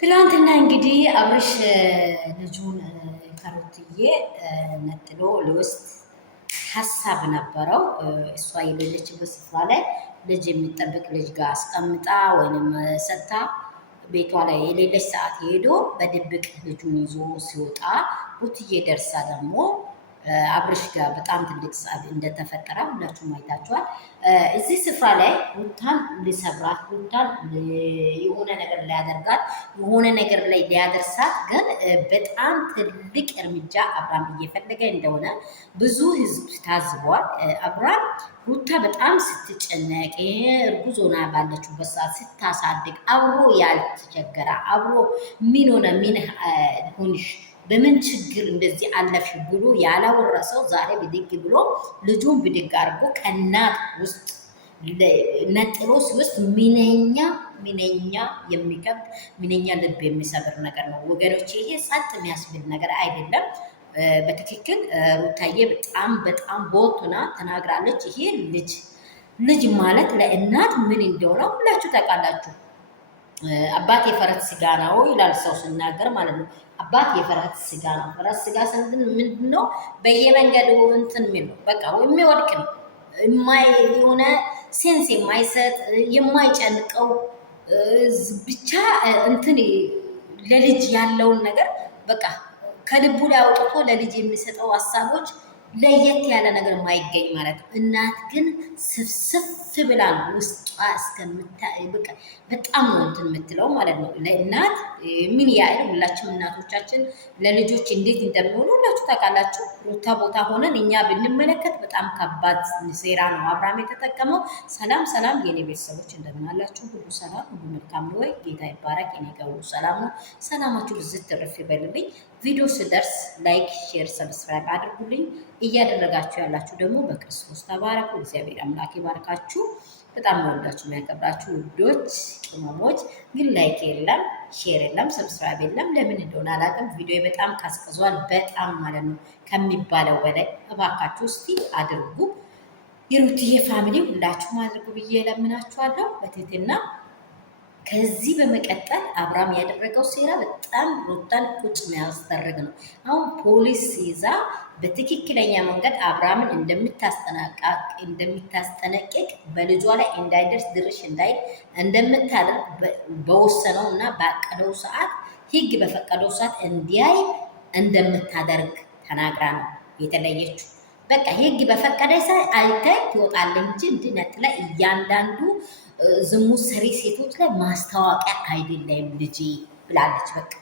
ትላንትና እንግዲህ አብርሽ ልጁን ከሩትዬ ነጥሎ ሊወስድ ሀሳብ ነበረው። እሷ የሌለችበት ስፍራ ላይ ልጅ የሚጠብቅ ልጅ ጋር አስቀምጣ ወይንም ሰጥታ ቤቷ ላይ የሌለች ሰዓት ሄዶ በድብቅ ልጁን ይዞ ሲወጣ ሩትዬ ደርሳ ደግሞ አብርሽ ጋር በጣም ትልቅ ጸብ እንደተፈጠረ ሁላችሁም አይታችኋል። እዚህ ስፍራ ላይ ሩታን ሊሰብራት፣ ሩታን የሆነ ነገር ሊያደርጋት፣ የሆነ ነገር ላይ ሊያደርሳት ግን በጣም ትልቅ እርምጃ አብርሃም እየፈለገ እንደሆነ ብዙ ህዝብ ታዝቧል። አብርሃም ሩታ በጣም ስትጨነቅ እርጉዝ ሆና ባለችበት ሰዓት ስታሳድግ አብሮ ያልተቸገረ አብሮ ምን ሆነ ምን ሆንሽ በምን ችግር እንደዚህ አለፍሽ ብሎ ያላወረሰው ዛሬ ብድግ ብሎ ልጁን ብድግ አድርጎ ከእናት ውስጥ ነጥሎ ሲወስድ ምንኛ የሚከብድ ምንኛ ልብ የሚሰብር ነገር ነው ወገኖች። ይሄ ጸጥ የሚያስብል ነገር አይደለም። በትክክል ሩታዬ በጣም ቦቱና ተናግራለች። ይሄ ልጅ ማለት ለእናት ምን እንደሆነ ሁላችሁ ታውቃላችሁ። አባት የፈረስ ስጋ ነው ይላል ሰው ሲናገር ማለት ነው። አባት የፈረስ ስጋ ነው። ፈረስ ስጋ ስንትን ምንድነው? በየመንገዱ እንትን የሚል ነው። በቃ የሚወድቅ ነው። የሆነ ሴንስ የማይሰጥ የማይጨንቀው ብቻ እንትን ለልጅ ያለውን ነገር በቃ ከልቡ ላይ አውጥቶ ለልጅ የሚሰጠው ሀሳቦች ለየት ያለ ነገር ማይገኝ ማለት ነው። እናት ግን ስፍስፍ ብላ ነው ውስጧ እስከምታይ በቃ በጣም ነው እንትን የምትለው ማለት ነው። ለእናት ምን ያህል ሁላችንም እናቶቻችን ለልጆች እንዴት እንደሚሆኑ ሁላችሁ ታውቃላችሁ። ሩታ ቦታ ሆነን እኛ ብንመለከት በጣም ከባድ ሴራ ነው አብርሃም የተጠቀመው። ሰላም የኔ ቤተሰቦች እንደምን አላችሁ? ሁሉ ሰላም፣ ሁሉ መልካም ነው ወይ? ጌታ ይባረክ። እኔ ጋር ሁሉ ሰላም ነው። ሰላማችሁ ብዝት ትርፍ ይበልልኝ። ቪዲዮ ስደርስ ላይክ፣ ሼር፣ ሰብስክራይብ አድርጉልኝ። እያደረጋችሁ ያላችሁ ደግሞ በክርስቶስ ተባረኩ። እግዚአብሔር አምላክ ይባርካችሁ። በጣም ወዳችሁ የሚያከብራችሁ ውዶች ቅመሞች፣ ግን ላይክ የለም፣ ሼር የለም፣ ሰብስክራይብ የለም። ለምን እንደሆነ አላውቅም። ቪዲዮ በጣም ቀዝቅዟል። በጣም ማለት ነው ከሚባለው በላይ። እባካችሁ እስቲ አድርጉ። የሩትዬ ፋሚሊ ሁላችሁም አድርጉ ብዬ ለምናችኋለሁ በትህትና። ከዚህ በመቀጠል አብርሃም ያደረገው ሴራ በጣም ሩታን ቁጭ የሚያስደርግ ነው። አሁን ፖሊስ ይዛ በትክክለኛ መንገድ አብርሃምን እንደምታስጠነቅቅ በልጇ ላይ እንዳይደርስ ድርሽ እንዳይል እንደምታደርግ በወሰነው እና ባቀደው ሰዓት ህግ በፈቀደው ሰዓት እንዲያይ እንደምታደርግ ተናግራ ነው የተለየችው። በቃ ህግ በፈቀደ ሰዓት አይታይ ትወጣለህ እንጂ እንድነት ላይ እያንዳንዱ ዝሙት ሰሪ ሴቶች ላይ ማስታወቂያ አይደለም ልጄ ብላለች። በቃ